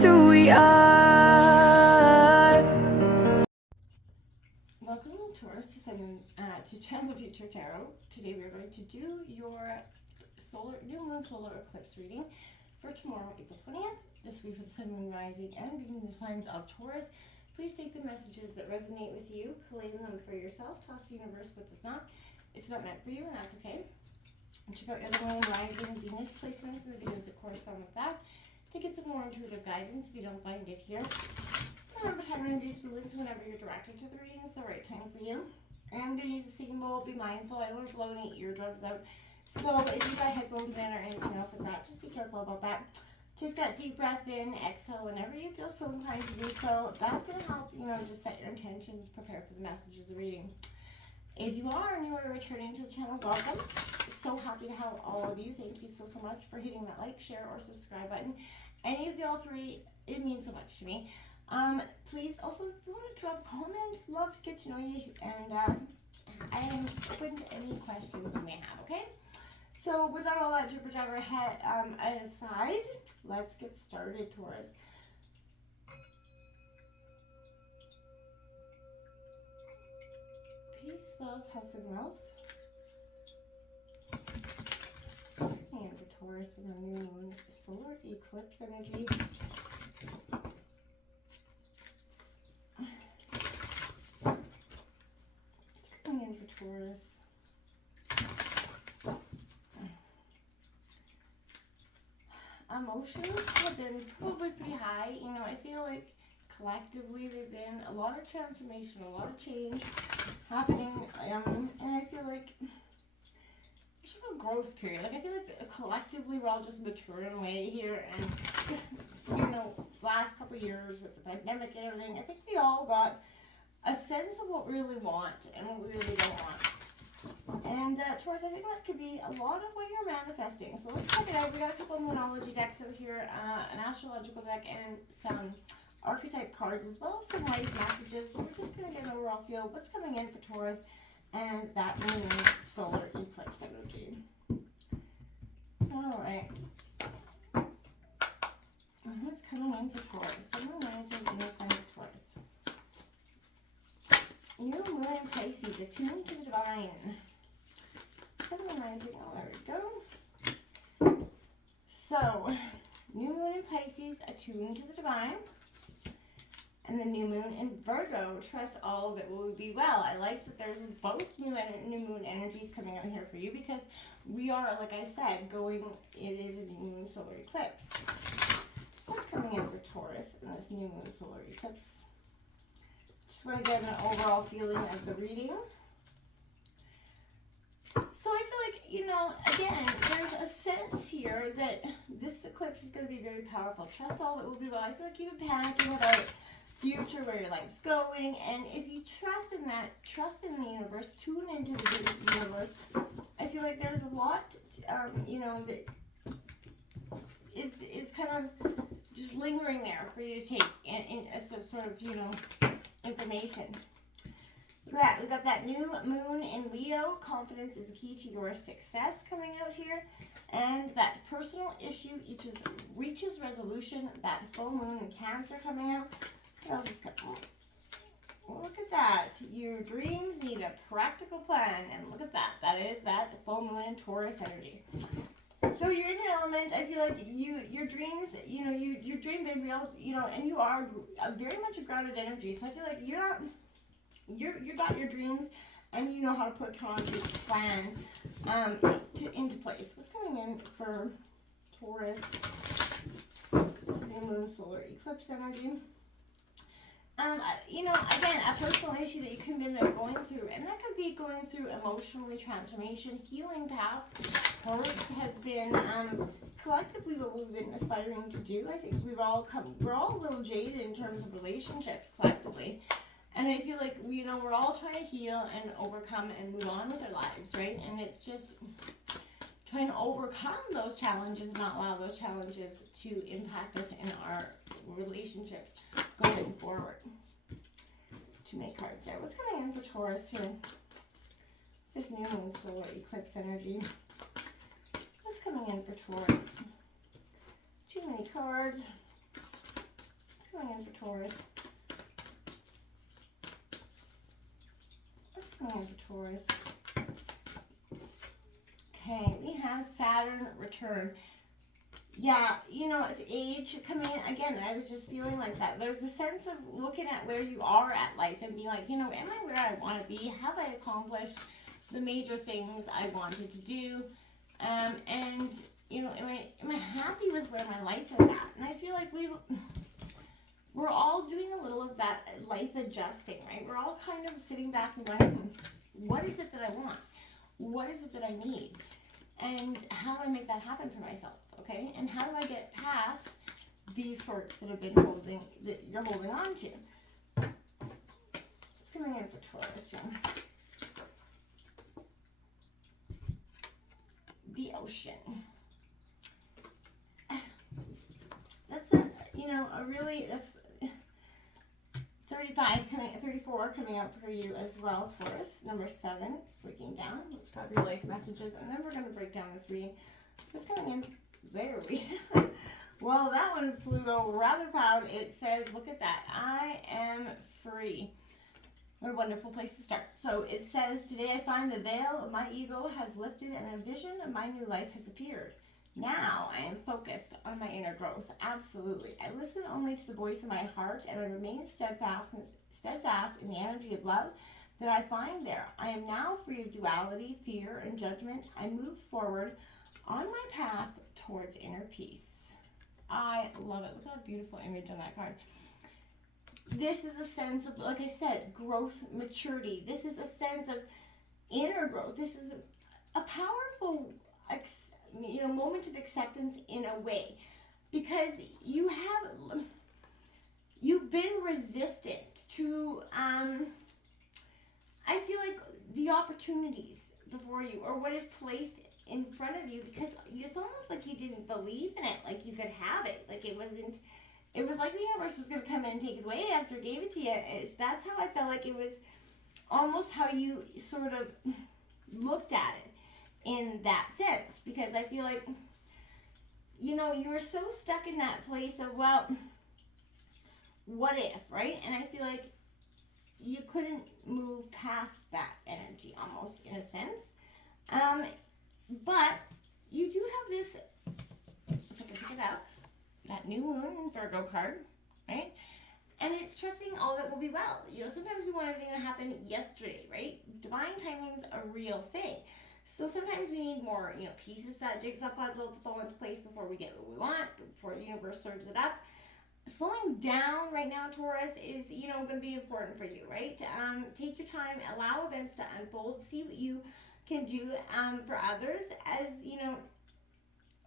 that's who we are. Welcome, Taurus, to Channel the Future Tarot. Today we are going to do your new moon solar eclipse reading for tomorrow, April 20th. This week with the sun, moon, rising, and being the signs of Taurus. Please take the messages that resonate with you, claim them for yourself, toss the universe what does not. It's not meant for you, and that's okay. And check out your moon, rising, Venus placements, and the videos that correspond with that to get some more intuitive guidance if you don't find it here. Remember, time and induce fluids whenever you're directed to the reading is the right time for you. I'm going to use a singing bowl. Be mindful. I don't blow any eardrums out. So if you've got headphones in or anything else like that, just be careful about that. Take that deep breath in, exhale whenever you feel so inclined to do so. That's going to help, just set your intentions, prepare for the messages of the reading. If you are new or returning to the channel, welcome. So happy to have all of you. Thank you so much for hitting that like, share, or subscribe button. Any of the all three, it means so much to me. Please also, if you want to drop comments, love to get to know you, and I am open to any questions you may have, okay? So without all that jibber jabber aside, let's get started, Taurus. Peace, love, health, and wealth. And the Taurus and the new moon solar eclipse energy. Coming in for Taurus. Emotions have been probably pretty high. I feel like collectively there's been a lot of transformation, a lot of change happening, and I feel like it's a growth period. Like I feel like collectively we're all just maturing away here, and last couple of years with the pandemic and everything, I think we all got a sense of what we really want and what we really don't want. And Taurus, I think that could be a lot of what you're manifesting. So let's check it out. We got a couple of moonology decks over here, an astrological deck, and some archetype cards, as well as some life messages. So we're just going to get an overall feel of what's coming in for Taurus and that moon solar eclipse energy. All right. What's coming in for Taurus? Someone rising in the sign of Taurus. New moon in Pisces, attuned to the divine. Someone rising. Oh, there we go. So, new moon in Pisces, attuned to the divine. And the new moon in Virgo, trust all that will be well. I like that there's both new moon energies coming out here for you, because we are, like I said, it is a new moon solar eclipse. What's coming in for Taurus in this new moon solar eclipse? Just want to get an overall feeling of the reading. So I feel like, again, there's a sense here that this eclipse is going to be very powerful. Trust all that will be well. I feel like you've been panicking about future, where your life's going, and if you trust in that, trust in the universe, tune into the universe, I feel like there's a lot, that is kind of just lingering there for you to take in a sort of, information. We've got that new moon in Leo. Confidence is the key to your success coming out here. And that personal issue reaches resolution. That full moon in Cancer coming out. What else is coming? Look at that. Your dreams need a practical plan. And look at that. That is that full moon in Taurus energy. So you're in your element. I feel like your dreams, you dream big, and you are very much a grounded energy. So I feel like you got your dreams, and you know how to put a concrete plan into place. What's coming in for Taurus? This new moon solar eclipse energy. Again, a personal issue that you could have been going through, and that could be going through emotionally transformation, healing past hurts has been collectively what we've been aspiring to do. I think we're all a little jaded in terms of relationships collectively, and I feel like we're all trying to heal and overcome and move on with our lives, right? And it's just trying to overcome those challenges and not allow those challenges to impact us in our relationships going forward. Two make cards there. What's coming in for Taurus here? This new moon solar eclipse energy. What's coming in for Taurus? Too many cards. going in for Taurus? What's going in for Taurus? Okay, we have Saturn return. Yeah, you know, if age coming in, again, I was just feeling like that. There's a sense of looking at where you are at life and being like, you know, am I where I want to be? Have I accomplished the major things I wanted to do? And, you know, am I happy with where my life is at? And I feel like we're all doing a little of that life adjusting, right? We're all kind of sitting back and going, what is it that I want? What is it that I need? And how do I make that happen for myself, okay? And how do I get past these hurts that have been that you're holding on to? It's coming in for Taurus here. The ocean. That's that's 34 coming out for you as well, Taurus. Number 7, breaking down. Let's grab your life messages, and then we're going to break down this reading. It's coming in very well. That one flew over rather proud. It says, look at that. I am free. What a wonderful place to start. So it says, today I find the veil of my ego has lifted and a vision of my new life has appeared. Now I am focused on my inner growth. Absolutely. I listen only to the voice of my heart, and I remain steadfast in the energy of love that I find there. I am now free of duality, fear, and judgment. I move forward on my path towards inner peace. I love it. Look at that beautiful image on that card. This is a sense of, like I said, growth, maturity. This is a sense of inner growth. This is a powerful moment of acceptance in a way, because you've been resistant to I feel like the opportunities before you, or what is placed in front of you, because it's almost like you didn't believe in it, like you could have it, like it was like the universe was going to come in and take it away after it gave it to you. That's how I felt like it was, almost how you sort of looked at it in that sense, because I feel like, you know, you were so stuck in that place of, well, what if, right? And I feel like you couldn't move past that energy, almost, in a sense. But you do have this, if I can pick it out, that new moon Virgo card, right? And it's trusting all that will be well. You know, sometimes we want everything to happen yesterday, right? Divine timing's a real thing. So sometimes we need more, you know, pieces to that jigsaw puzzle to fall into place before we get what we want, before the universe serves it up. Slowing down right now, Taurus, is, you know, going to be important for you, right? Take your time, allow events to unfold, see what you can do for others as, you know,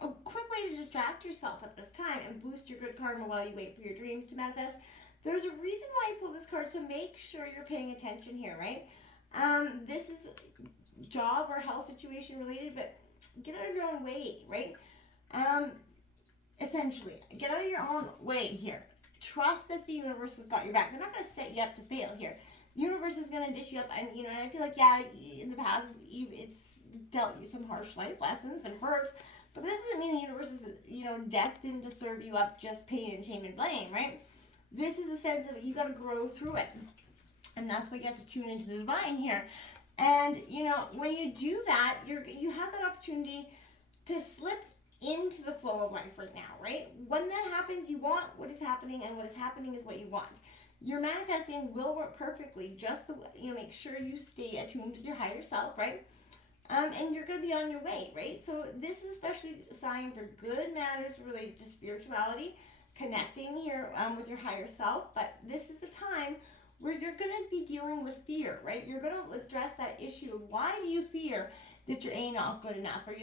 a quick way to distract yourself at this time and boost your good karma while you wait for your dreams to manifest. There's a reason why I pulled this card, so make sure you're paying attention here, right? This is job or health situation related, but get out of your own way, right? Essentially, get out of your own way here. Trust that the universe has got your back. They're not going to set you up to fail here. The universe is going to dish you up, and, you know, and I feel like, yeah, in the past, it's dealt you some harsh life lessons and hurts, but that doesn't mean the universe is, you know, destined to serve you up just pain and shame and blame, right? This is a sense of you got to grow through it, and that's why you have to tune into the divine here. And, you know, when you do that, you have that opportunity to slip into the flow of life right now, right? When that happens, you want what is happening, and what is happening is what you want. Your manifesting will work perfectly, just the, you know, make sure you stay attuned to your higher self, right? And you're going to be on your way, right? So this is especially a sign for good matters related to spirituality, connecting here with your higher self. But this is a time where you're going to be dealing with fear, right? You're going to address that issue of, why do you fear that you're not good enough, or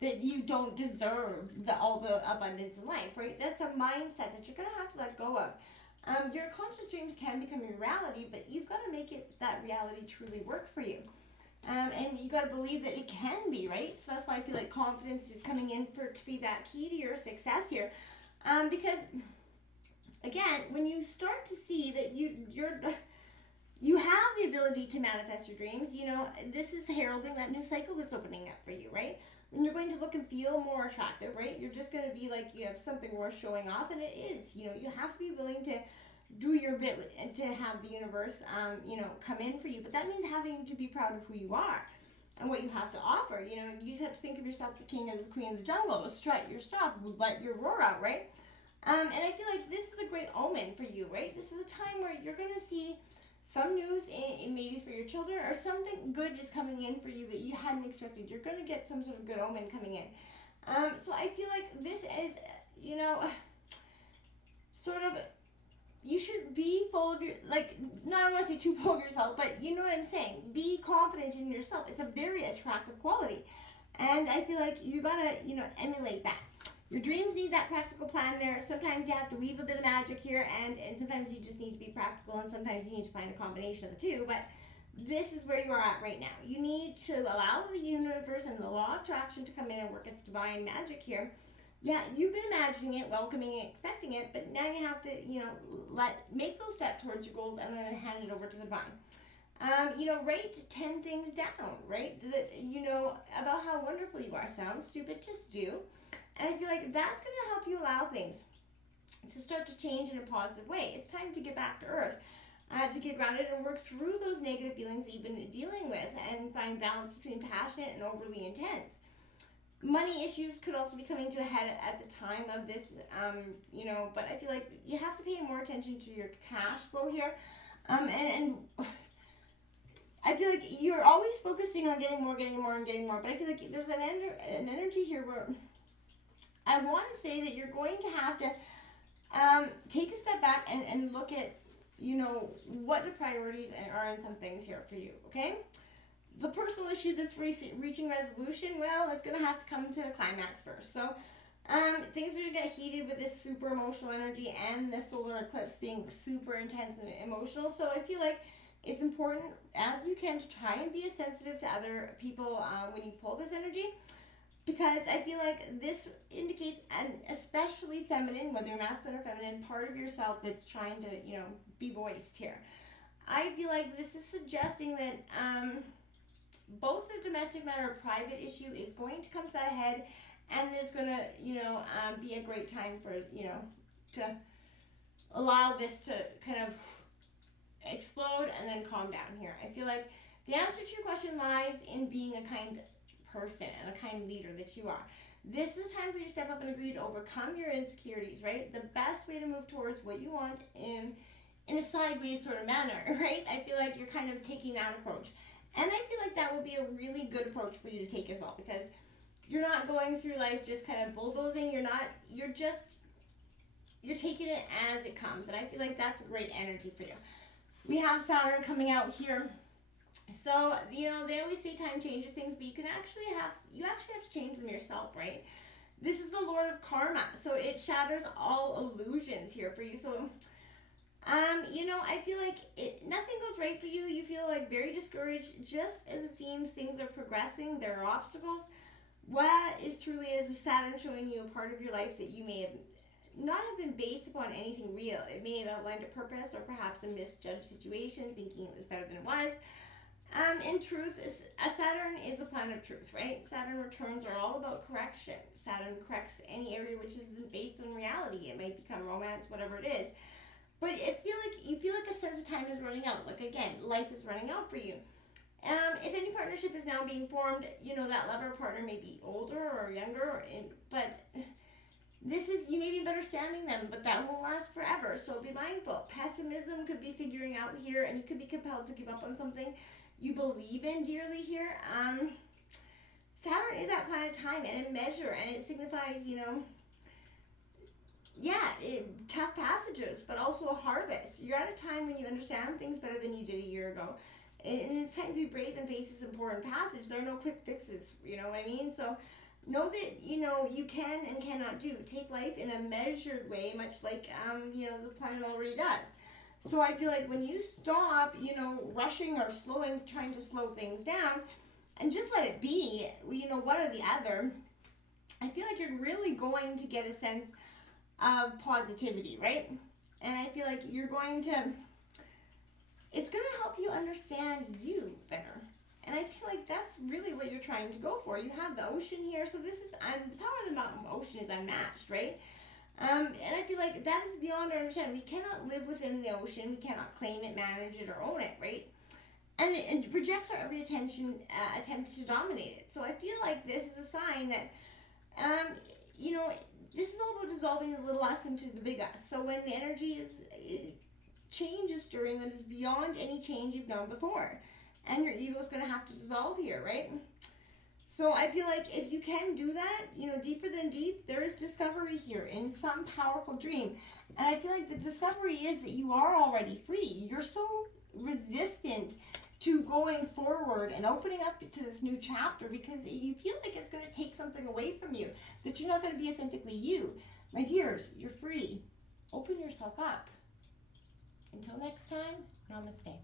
that you don't deserve all the abundance in life, right? That's a mindset that you're going to have to let go of. Your conscious dreams can become your reality, but you've got to make that reality truly work for you. And you got to believe that it can be, right? So that's why I feel like confidence is coming in to be that key to your success here. Because, again, when you start to see that you have the ability to manifest your dreams. You know, this is heralding that new cycle that's opening up for you, right? When you're going to look and feel more attractive, right? You're just going to be like you have something worth showing off, and it is. You know, you have to be willing to do your bit and to have the universe, you know, come in for you. But that means having to be proud of who you are and what you have to offer. You know, you just have to think of yourself the king as the queen of the jungle. Strut your stuff, let your roar out, right? And I feel like this is a great omen for you, right? This is a time where you're going to see some news in maybe for your children, or something good is coming in for you that you hadn't expected. You're going to get some sort of good omen coming in. So I feel like this is, you know, sort of, you should be full of your, like, not want to say too full of yourself, but you know what I'm saying. Be confident in yourself. It's a very attractive quality. And I feel like you got to, you know, emulate that. Your dreams need that practical plan there. Sometimes you have to weave a bit of magic here, and sometimes you just need to be practical, and sometimes you need to find a combination of the two. But this is where you are at right now. You need to allow the universe and the law of attraction to come in and work its divine magic here. Yeah, you've been imagining it, welcoming it, expecting it, but now you have to, you know, make those steps towards your goals and then hand it over to the divine. You know, write 10 things down, right? That, you know, about how wonderful you are. Sounds stupid, just do. And I feel like that's going to help you allow things to start to change in a positive way. It's time to get back to earth, to get grounded and work through those negative feelings that you've been dealing with and find balance between passionate and overly intense. Money issues could also be coming to a head at the time of this, you know, but I feel like you have to pay more attention to your cash flow here. And I feel like you're always focusing on getting more, but I feel like there's an energy here where I want to say that you're going to have to take a step back and look at, you know, what the priorities are in some things here for you, okay? The personal issue that's reaching resolution, well, it's going to have to come to the climax first. So things are going to get heated with this super emotional energy and the solar eclipse being super intense and emotional. So I feel like it's important as you can to try and be as sensitive to other people when you pull this energy. Because I feel like this indicates an especially feminine, whether you're masculine or feminine, part of yourself that's trying to, you know, be voiced here. I feel like this is suggesting that both the domestic matter or private issue is going to come to that head, and it's going to, you know, be a great time for, you know, to allow this to kind of explode and then calm down here. I feel like the answer to your question lies in being a kind person and a kind leader that you are. This is time for you to step up and agree to overcome your insecurities, right? The best way to move towards what you want in a sideways sort of manner, right? I feel like you're kind of taking that approach. And I feel like that will be a really good approach for you to take as well, because you're not going through life just kind of bulldozing. You're taking it as it comes. And I feel like that's a great energy for you. We have Saturn coming out here. So, you know, they always say time changes things, but you actually have to change them yourself, right? This is the Lord of Karma, so it shatters all illusions here for you. So, you know, I feel like nothing goes right for you. You feel like very discouraged, just as it seems things are progressing. There are obstacles. What is truly is a Saturn showing you a part of your life that you may have not have been based upon anything real. It may have outlined a purpose or perhaps a misjudged situation, thinking it was better than it was. In truth, Saturn is a planet of truth, right? Saturn returns are all about correction. Saturn corrects any area which isn't based on reality. It might become romance, whatever it is. But you feel like a sense of time is running out. Like, again, life is running out for you. If any partnership is now being formed, you know, that lover partner may be older or younger, but you may be better standing them, but that won't last forever. So be mindful. Pessimism could be figuring out here, and you could be compelled to give up on something you believe in dearly here. Saturn is that planet time and a measure, and it signifies, you know, tough passages, but also a harvest. You're at a time when you understand things better than you did a year ago. And it's time to be brave and face this important passage. There are no quick fixes, you know what I mean? So know that, you know, you can and cannot do. Take life in a measured way, much like, you know, the planet already does. So I feel like when you stop, you know, rushing or trying to slow things down, and just let it be, you know, one or the other, I feel like you're really going to get a sense of positivity, right? And I feel like you're going to it's going to help you understand you better. And I feel like that's really what you're trying to go for. You have the ocean here, so this is, the power of the mountain ocean is unmatched, right? And I feel like that is beyond our understanding. We cannot live within the ocean. We cannot claim it, manage it, or own it, right? And it rejects our every attempt to dominate it. So I feel like this is a sign that, you know, this is all about dissolving the little us into the big us. So when the energy change is stirring that is beyond any change you've done before. And your ego is going to have to dissolve here, right? So I feel like if you can do that, you know, deeper than deep, there is discovery here in some powerful dream. And I feel like the discovery is that you are already free. You're so resistant to going forward and opening up to this new chapter because you feel like it's going to take something away from you, that you're not going to be authentically you. My dears, you're free. Open yourself up. Until next time, namaste.